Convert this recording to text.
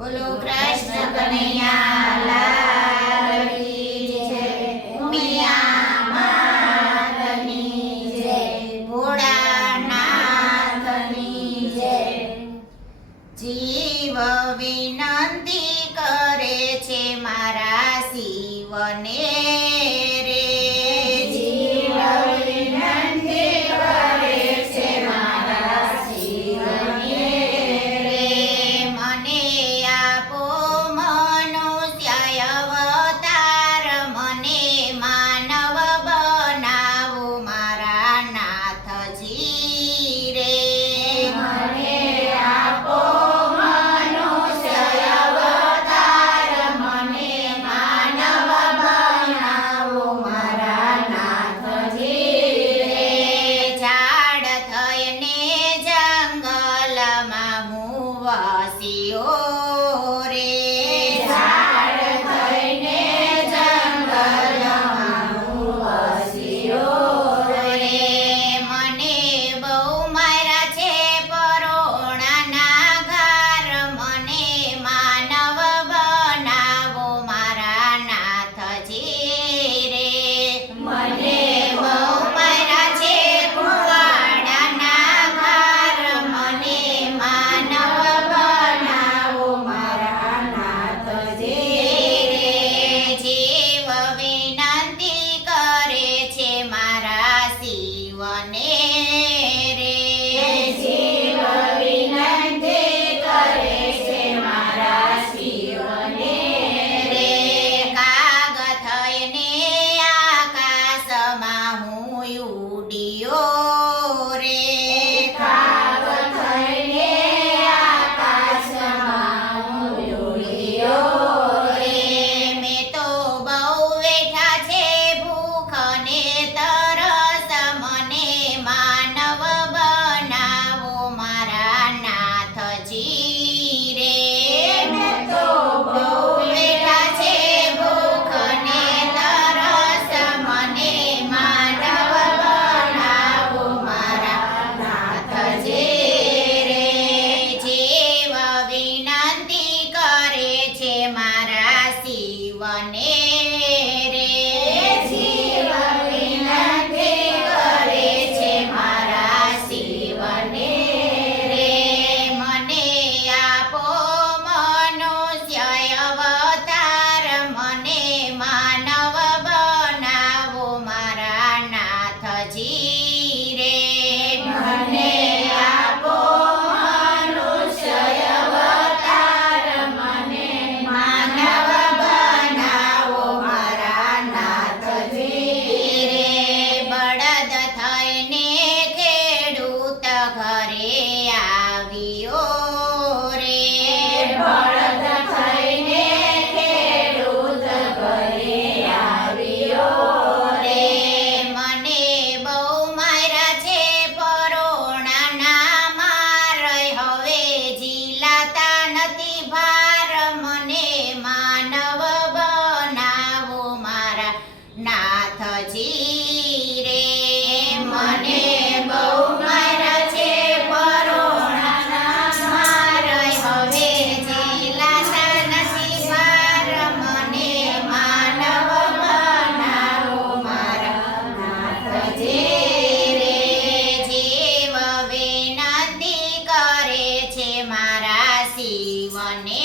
બોલો કૃષ્ણ કનૈયા લાલ કી જય, ઉમિયા માતની જય, ભોળાનાથની જય. જીવ વિનંતી કરે છે મારા શિવને રે, જીવ વિનંતી કરે છે મારા શિવને રે. મને આપો મનુષ્ય અવતાર, મને માનવ બનાવો મારા નાથજી રે. મને આપો મનુષ્ય અવતાર, મને માનવ બનાવો મારા નાથજી રે. ઝાડ થઈને જંગલમાં હું વસ્યો રે, ઝાડ થઈને જંગલમાં હું વસ્યો રે. મને બહુ માર્યા છે પરોણાના ઘાર, મને માનવ બનાવો મારા નાથજી રે. મને બહુ માર્યા છે કુવાડાના ઘાર, મને માનવ બનાવો મારા નાથજી રે. જીવ વિનંતી કરે છે મારા શિવને રે, જીવ વિનંતી કરે છે મારા શિવને રે. કાગ થઈને આકાશમાં હું ઉડ્યો રે, કાગ થઈને આકાશમાં હું ઉડ્યો રે. મેં તો બહુ વેઠા છે ભૂખ ને તરસ, મને માનવ બનાવો મારા નાથજી રે. મેં તો બહુ વેઠા છે ભૂખ ને તરસ, મને માનવ બનાવો મારા નાથજી રે. જીવ વિનંતી કરે છે મારા શિવને રે, જીવ વિનંતી કરે છે મારા શિવને રે. મને આપો મનુષ્ય અવતાર, મને માનવ બનાવો મારા નાથજી રે. મને આપો મનુષ્ય અવતાર, મને માનવ બનાવો મારા નાથજી રે. બળદ થઈને ખેડૂત ઘરે આવ્યો રે, બળદ થઈને ખેડૂત ઘરે આવ્યો રે. મને બહુ માર્યા છે પરોણાના માર, હવે ઝીલાતા નથી ભાર, મને માનવ બનાવો મારા નાથજી રે. મને બહુ માર્યા છે પરોણાના માર, હવે ઝીલાતા નથી ભાર, મને માનવ બનાવો મારા નાથજી રે. જીવ વિનંતી કરે છે મારા શિવને